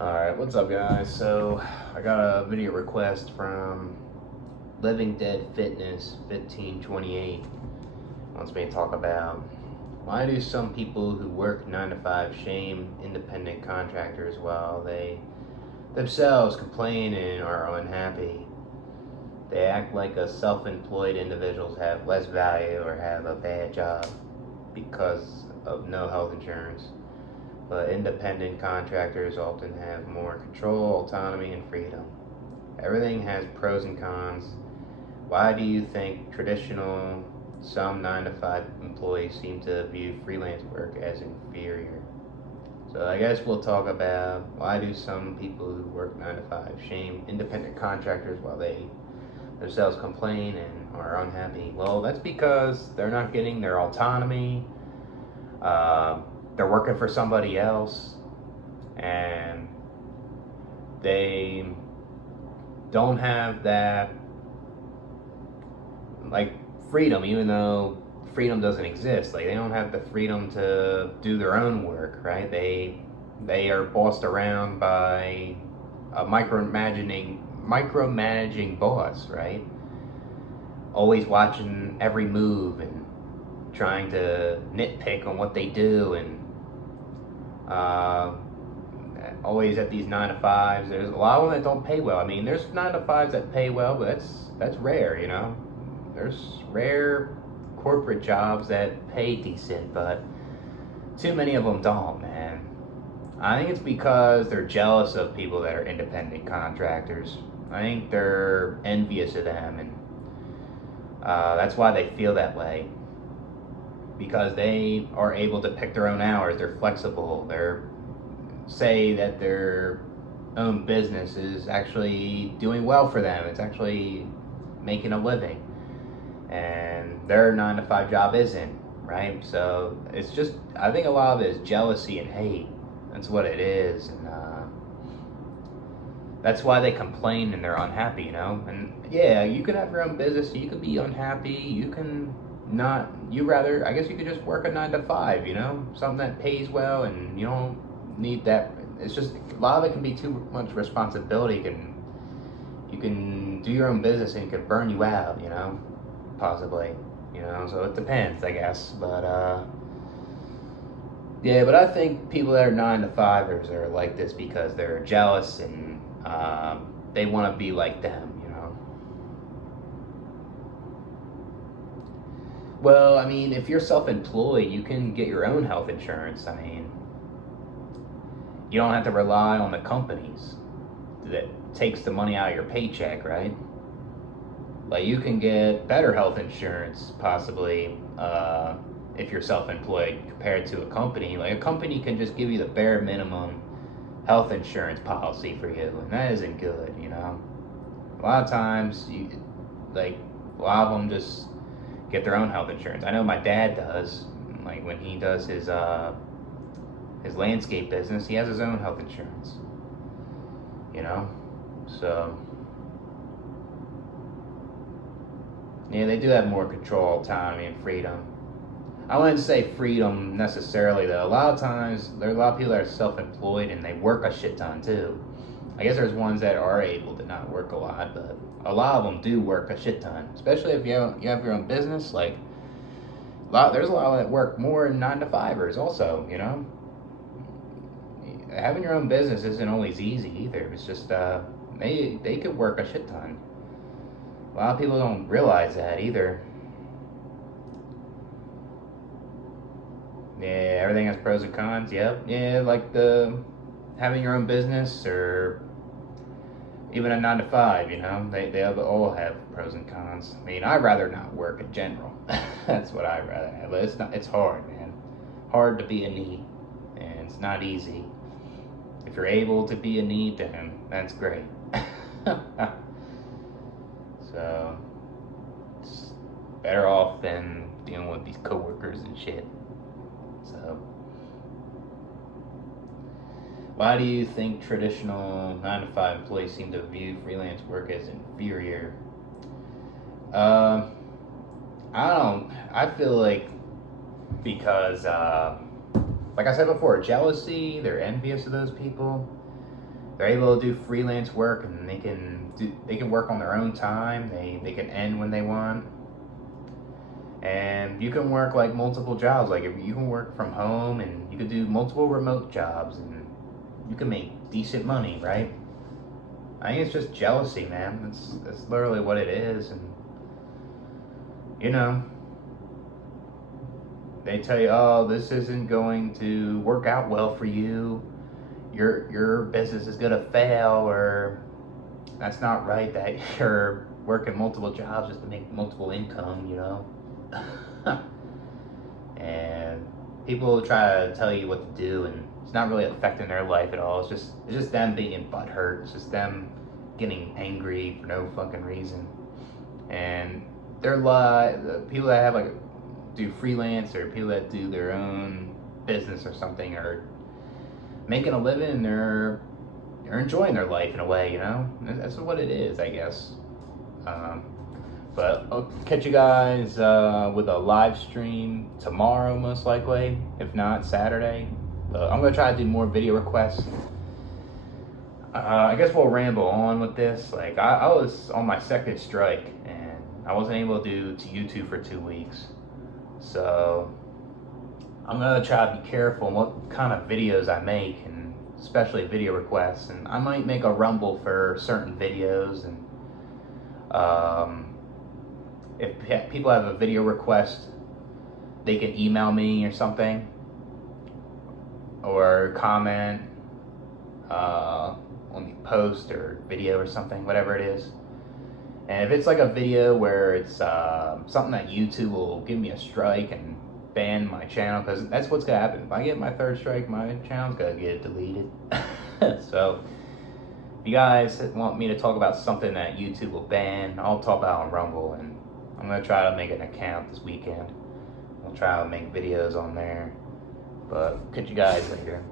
Alright, what's up guys? So, I got a video request from Living Dead Fitness 1528. Wants me to talk about why do some people who work 9 to 5 shame independent contractors while they themselves complain and are unhappy. They act like self-employed individuals have less value or have a bad job because of no health insurance. But independent contractors often have more control, autonomy, and freedom. Everything has pros and cons. Why do you think some 9 to 5 employees seem to view freelance work as inferior? So I guess we'll talk about why do some people who work 9 to 5 shame independent contractors while they themselves complain and are unhappy. Well, that's because they're not getting their autonomy. They're working for somebody else, and they don't have that freedom, even though freedom doesn't exist. Like, they don't have the freedom to do their own work, right? They are bossed around by a micromanaging boss, right? Always watching every move and trying to nitpick on what they do, and always at these 9 to 5s. There's a lot of them that don't pay well. I mean, there's 9 to 5s that pay well, but that's rare, you know. There's rare corporate jobs that pay decent, but too many of them don't, man. I think it's because they're jealous of people that are independent contractors. I think they're envious of them, and that's why they feel that way. Because they are able to pick their own hours, they're flexible, say that their own business is actually doing well for them, it's actually making a living, and their 9 to 5 job isn't, right? So it's just, I think a lot of it is jealousy and hate. That's what it is, and that's why they complain and they're unhappy, you know? And yeah, you could have your own business, you could be unhappy, you guess you could just work a 9 to 5, you know, something that pays well, and you don't need that. It's just, a lot of it can be too much responsibility. You can do your own business and it can burn you out, you know, possibly, you know, so it depends, I guess. But yeah, but I think people that are 9 to 5ers are like this because they're jealous, and they want to be like them. Well, I mean, if you're self-employed, you can get your own health insurance. I mean, you don't have to rely on the companies that takes the money out of your paycheck, right? Like, you can get better health insurance, possibly, if you're self-employed compared to a company. Like, a company can just give you the bare minimum health insurance policy for you, and that isn't good, you know? A lot of times, a lot of them just get their own health insurance. I know my dad does. Like, when he does his landscape business, he has his own health insurance. You know? So yeah, they do have more control, autonomy, and freedom. I wouldn't say freedom necessarily, though. A lot of times, there are a lot of people that are self-employed and they work a shit ton too. I guess there's ones that are able to not work a lot, but a lot of them do work a shit ton. Especially if you have your own business. Like, there's a lot that work more than 9 to 5ers also, you know? Having your own business isn't always easy either. It's just, they could work a shit ton. A lot of people don't realize that either. Yeah, everything has pros and cons, yep. Yeah, like having your own business, or even a 9 to 5, you know, they all have pros and cons. I mean, I'd rather not work in general. That's what I'd rather have. But it's hard, man. Hard to be a need, and it's not easy. If you're able to be a need to him, that's great. So it's better off than dealing with these coworkers and shit. So, why do you think traditional 9 to 5 employees seem to view freelance work as inferior? I don't. I feel like because, like I said before, jealousy. They're envious of those people. they're able to do freelance work, and they can work on their own time. They can end when they want. And you can work like multiple jobs. Like if you can work from home, and you can do multiple remote jobs, and you can make decent money, right? I think it's just jealousy, man. That's literally what it is. And you know, they tell you, oh, this isn't going to work out well for you. Your business is gonna fail, or that's not right that you're working multiple jobs just to make multiple income, you know. And people try to tell you what to do, and it's not really affecting their life at all. It's just them being butthurt. It's just them getting angry for no fucking reason. And the people that have like do freelance, or people that do their own business or something, are making a living, and they're enjoying their life in a way, you know. That's what it is, I guess. But I'll catch you guys with a live stream tomorrow, most likely, if not Saturday. I'm gonna try to do more video requests. I guess we'll ramble on with this. Like I was on my second strike, and I wasn't able to do to YouTube for 2 weeks. So I'm gonna try to be careful on what kind of videos I make, and especially video requests. And I might make a Rumble for certain videos, and if people have a video request, they can email me or something, or comment on the post or video or something, whatever it is. And if it's like a video where it's something that YouTube will give me a strike and ban my channel, because that's what's gonna happen. If I get my third strike, my channel's gonna get deleted. So if you guys want me to talk about something that YouTube will ban, I'll talk about it on Rumble, and I'm gonna try to make an account this weekend. I'll try to make videos on there. But catch you guys later.